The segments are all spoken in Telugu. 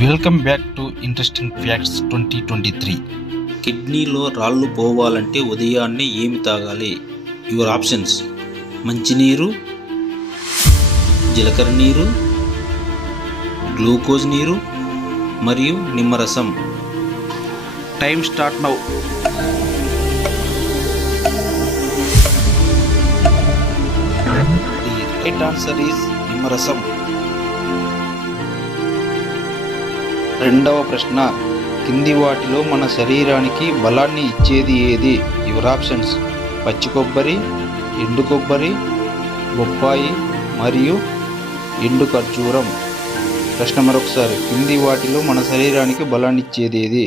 Welcome back to interesting facts 2023. కిడ్నీలో రాళ్ళు పోవాలంటే ఉదయాన్నే ఏమి తాగాలి? యువర్ ఆప్షన్స్: మంచినీరు, జీలకర్ర నీరు, గ్లూకోజ్ నీరు మరియు నిమ్మరసం. Time start now. The right answer is నిమ్మరసం. రెండవ ప్రశ్న, కింది వాటిలో మన శరీరానికి బలాన్ని ఇచ్చేది ఏది? యువర్ ఆప్షన్స్: పచ్చి కొబ్బరి, ఎండు కొబ్బరి, బొప్పాయి మరియు ఎండు ఖర్జూరం. ప్రశ్న మరొకసారి, కింది వాటిలో మన శరీరానికి బలాన్ని ఇచ్చేది ఏది?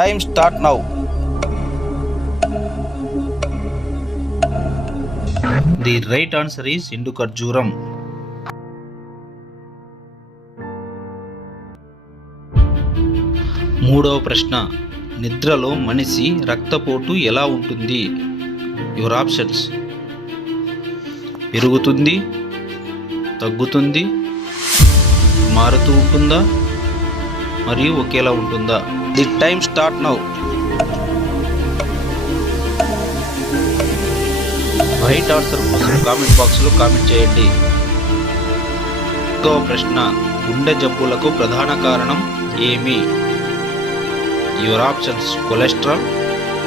Time start now. The right answer is ఎండు ఖర్జూరం. మూడవ ప్రశ్న, నిద్రలో మనిషి రక్తపోటు ఎలా ఉంటుంది? యువర్ ఆప్షన్స్: పెరుగుతుంది, తగ్గుతుంది, మారుతూ ఉంటుందా మరియు ఒకేలా ఉంటుందా? The time start now. Right answer కోసం కామెంట్ బాక్స్లో కామెంట్ చేయండి. ఇంకో ప్రశ్న, గుండె జబ్బులకు ప్రధాన కారణం ఏమి? యువర్ ఆప్షన్స్: కొలెస్ట్రాల్,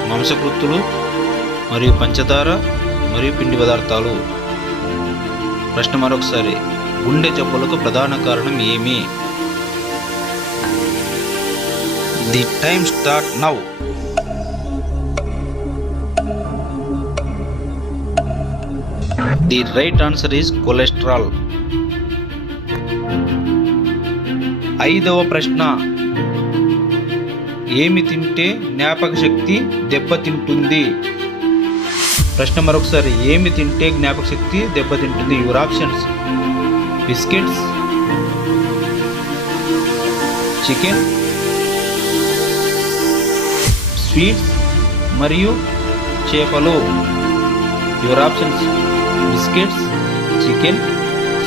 మాంసకృత్తులు మరియు పంచదార మరియు పిండి పదార్థాలు. ప్రశ్న మరొకసారి, గుండె జబ్బులకు ప్రధాన కారణం ఏమి? The time start now. The right answer is cholesterol. ఐదవ ప్రశ్న, ఏమి తింటే జ్ఞాపక శక్తి దెబ్బతింటుంది? ప్రశ్న మరొకసారి, ఏమి తింటే జ్ఞాపక శక్తి దెబ్బతింటుంది? Your options: biscuits, chicken, sweets మరియు చేపలు. Your options: biscuits, chicken,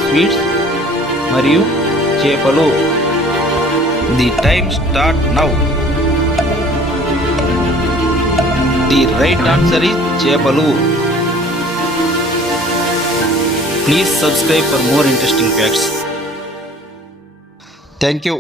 sweets మరియు చేపలు. The time start now. The right answer is చేపలు. Please subscribe for more interesting facts. Thank you.